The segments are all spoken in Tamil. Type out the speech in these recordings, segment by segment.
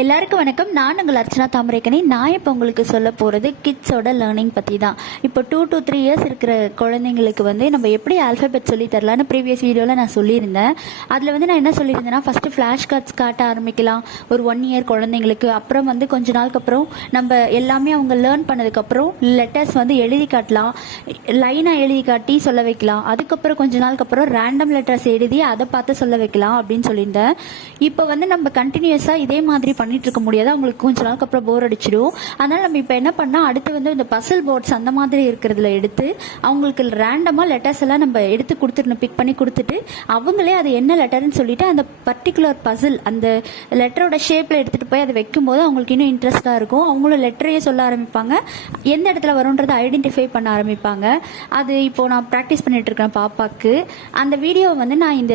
எல்லாருக்கும் வணக்கம். நான் உங்கள் அர்ச்சனா தாமரைக்கணி. நான் இப்போ உங்களுக்கு சொல்ல போகிறது கிட்ஸோட லேர்னிங் பற்றி தான். இப்போ 2 to 3 இயர்ஸ் இருக்கிற குழந்தைங்களுக்கு நம்ம எப்படி ஆல்ஃபபெட் சொல்லி தரலான்னு ப்ரீவியஸ் வீடியோவில் நான் சொல்லியிருந்தேன். அதில் நான் என்ன சொல்லியிருந்தேன்னா, ஃபஸ்ட்டு ஃப்ளாஷ் கார்ட்ஸ் காட்ட ஆரம்பிக்கலாம் ஒரு 1 இயர் குழந்தைங்களுக்கு. அப்புறம் கொஞ்ச நாளுக்கு அப்புறம் நம்ம எல்லாமே அவங்க லேர்ன் பண்ணதுக்கப்புறம் லெட்டர்ஸ் எழுதி காட்டலாம், லைனாக எழுதி காட்டி சொல்ல வைக்கலாம். அதுக்கப்புறம் கொஞ்ச நாளுக்கு அப்புறம் ரேண்டம் லெட்டர்ஸ் எழுதி அதை பார்த்து சொல்ல வைக்கலாம் அப்படின்னு சொல்லியிருந்தேன். இப்போ நம்ம கண்டினியூஸாக இதே மாதிரி பண்ணிட்டு இருக்க முடியாது. அவங்களுக்கு கொஞ்ச நாளுக்கு அப்புறம் போர் அடிச்சிடும். அதனால நம்ம இப்போ என்ன பண்ணா, அடுத்து இந்த பசில் போர்ட்ஸ் அந்த மாதிரி இருக்கிறதுல எடுத்து அவங்களுக்கு ரேண்டமா லெட்டர்ஸ் எல்லாம் நம்ம எடுத்து கொடுத்துடணும். பிக் பண்ணி கொடுத்துட்டு அவங்களே அது என்ன லெட்டர்னு சொல்லிட்டு அந்த பர்டிகுலர் பசில் அந்த லெட்டரோட ஷேப்ல எடுத்துட்டு போய் அதை வைக்கும்போது அவங்களுக்கு இன்னும் இன்ட்ரெஸ்டா இருக்கும். அவங்களும் லெட்டரையே சொல்ல ஆரம்பிப்பாங்க, எந்த இடத்துல வரும்ன்றதை ஐடென்டிஃபை பண்ண ஆரம்பிப்பாங்க. அது இப்போ நான் ப்ராக்டிஸ் பண்ணிட்டு இருக்கேன் பாப்பாக்கு. அந்த வீடியோவை நான் இந்த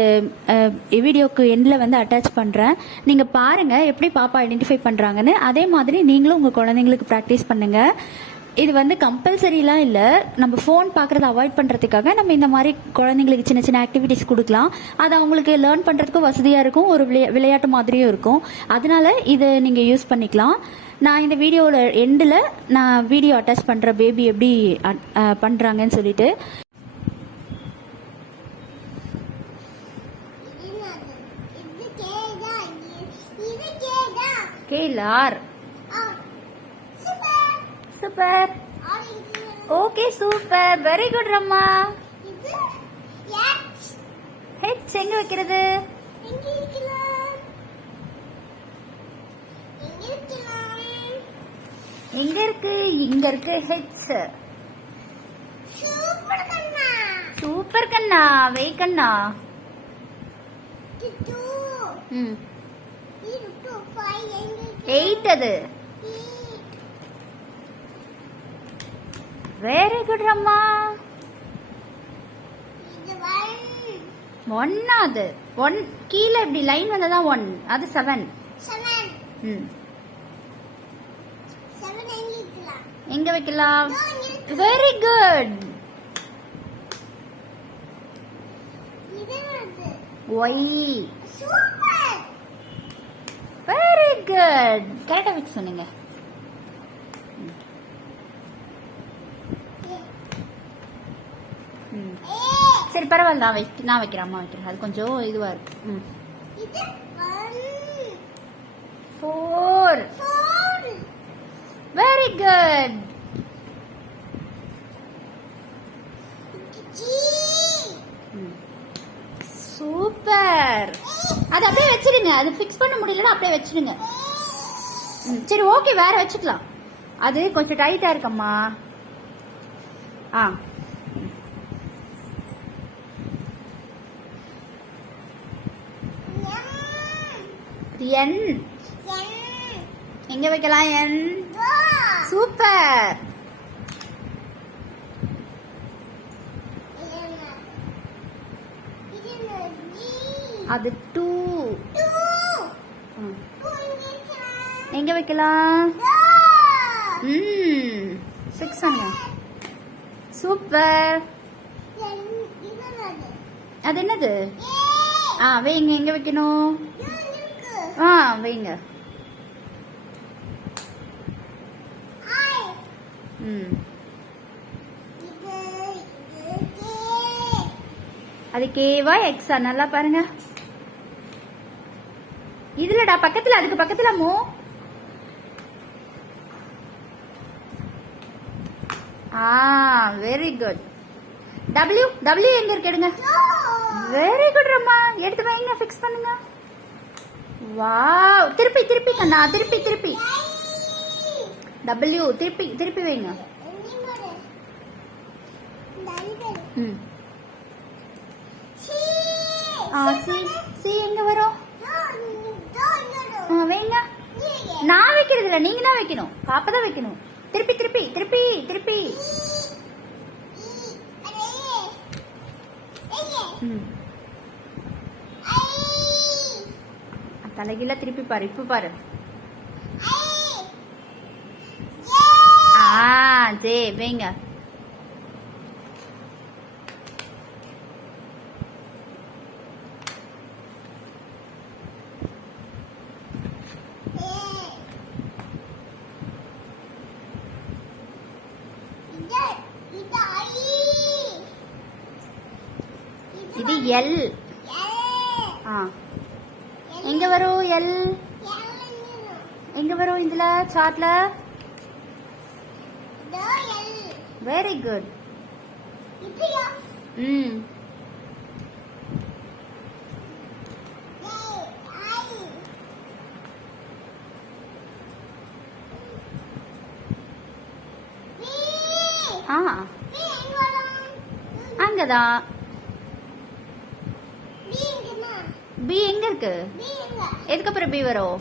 வீடியோக்கு எண்டில் அட்டாச் பண்றேன். நீங்க பாருங்க எப்படி பாப்பா ஐடென்டிஃபை பண்றாங்கன்னு. அதே மாதிரி நீங்களும் உங்க குழந்தைங்களுக்கு ப்ராக்டிஸ் பண்ணுங்க. இது கம்பல்சரிலாம் இல்லை, நம்ம ஃபோன் பார்க்குறத அவாய்ட் பண்ணுறதுக்காக நம்ம இந்த மாதிரி குழந்தைங்களுக்கு சின்ன சின்ன ஆக்டிவிட்டிஸ் கொடுக்கலாம். அது அவங்களுக்கு லேர்ன் பண்ணுறதுக்கும் வசதியாக இருக்கும், ஒரு விளையாட்டு மாதிரியும் இருக்கும். அதனால இதை நீங்கள் யூஸ் பண்ணிக்கலாம். நான் இந்த வீடியோவோட எண்டில் நான் வீடியோ அட்டாச் பண்ணுறேன், பேபி எப்படி பண்ணுறாங்கன்னு சொல்லிட்டு. Kelar. Super. Okay, super. Very good, Ramma. H எங்க வைக்கிறது? எங்க இருக்கு? இங்க இருக்கு H. சூப்பர் கண்ணா. வை கண்ணா. ம் 8 அது. வெரி குட் அம்மா. 1 அது 1 கீழே இப்படி லைன் வந்ததான் 1, அது 7. எங்க வைக்கலாம்? Very good. Y. Very good. கரெக்டா வச்சு சொன்னீங்க. சரி பரவாயில்ல, நான் வைக்கிறேன், அம்மா வைக்கிறேன். அது கொஞ்சம் இதுவா இருக்கு. 4. Very good. சூப்பர். அது அப்படியே வச்சிருங்க, அது ஃபிக்ஸ் பண்ண முடியலன்னா அப்படியே வச்சிருங்க. சரி ஓகே, வேற வச்சுக்கலாம். அது கொஞ்சம் டைட்டா இருக்கம்மா. என் எங்க வைக்கலாம்? என். சூப்பர். அது 2. எங்க வைக்கலாம்? 6. சூப்பர். அது என்னது? வைங்க. எங்க வைக்கணும்? வைங்க. அது கேவா எக்ஸா? நல்லா பாருங்க. இதுலடா பக்கத்துல, அதுக்கு பக்கத்துல மோ. Very good. W W எங்க இருக்கு? எடுங்க. Very good ரம்மா. எடுத்து வைங்க, ஃபிக்ஸ் பண்ணுங்க. வாவ். திருப்பி திருப்பி கண்ணா, திருப்பி திருப்பி. W திருப்பி திருப்பி வைங்க. சி எங்க வரும்? வைங்க. நான் வைக்கிறது இல்ல, நீங்க தான் வைக்கணும். பாப்பா தான் வைக்கணும். திருப்பி திருப்பி திருப்பி திருப்பி. தலைகீழ திருப்பி பாரு. இப்ப பாரு. ஜே வைங்க. எல். ஆ எங்க வரும் எல்? எங்க வரும் இதுல சார்ட்ல? Very good. ம் ஆ அங்கதான். பி எங்க இருக்கு? எதுக்கு அப்புறம் பி வரும்?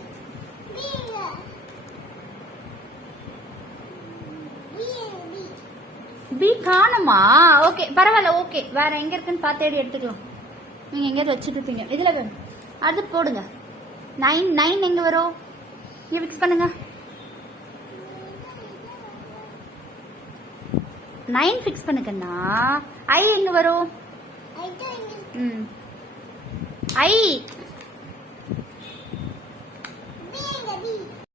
பி காணுமா? ஓகே பரவாயில்ல. ஓகே வேற எங்க இருக்குன்னு பார்த்து எடுத்துக்கலாம். நீங்க எங்கேயாவது வச்சுட்டு இருப்பீங்க. இதுல வேணும். அடுத்து போடுங்க. 9 எங்க வரும்? நீ ஃபிக்ஸ் பண்ணுங்க. 9 ஃபிக்ஸ் பண்ணுங்கண்ணா. ஐ எங்க வரும்? ம் ஐ